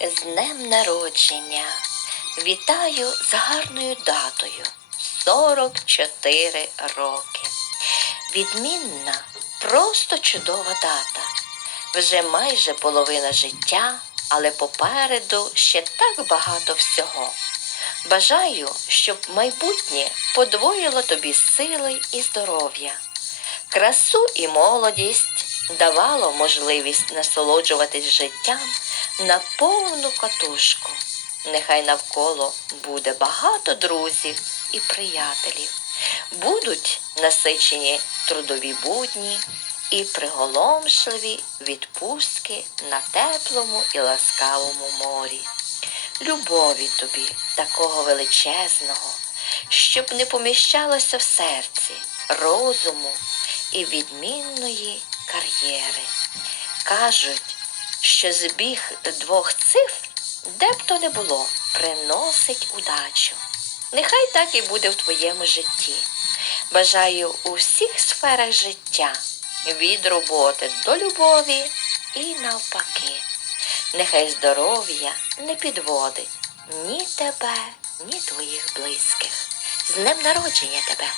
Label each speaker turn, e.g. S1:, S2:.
S1: З днем народження! Вітаю з гарною датою 44 роки. Відмінна, просто чудова дата. Вже майже половина життя, але попереду ще так багато всього. Бажаю, щоб майбутнє подвоїло тобі сили і здоров'я. Красу і молодість давало можливість насолоджуватись життям на повну катушку. Нехай навколо буде багато друзів і приятелів. Будуть насичені трудові будні і приголомшливі відпустки на теплому і ласкавому морі. Любові тобі, такого величезного, щоб не поміщалося в серці, розуму і відмінної кар'єри. Кажуть, що збіг двох цифр, де б то не було, приносить удачу. Нехай так і буде в твоєму житті. Бажаю у всіх сферах життя від роботи до любові і навпаки. Нехай здоров'я не підводить ні тебе, ні твоїх близьких. З днем народження тебе!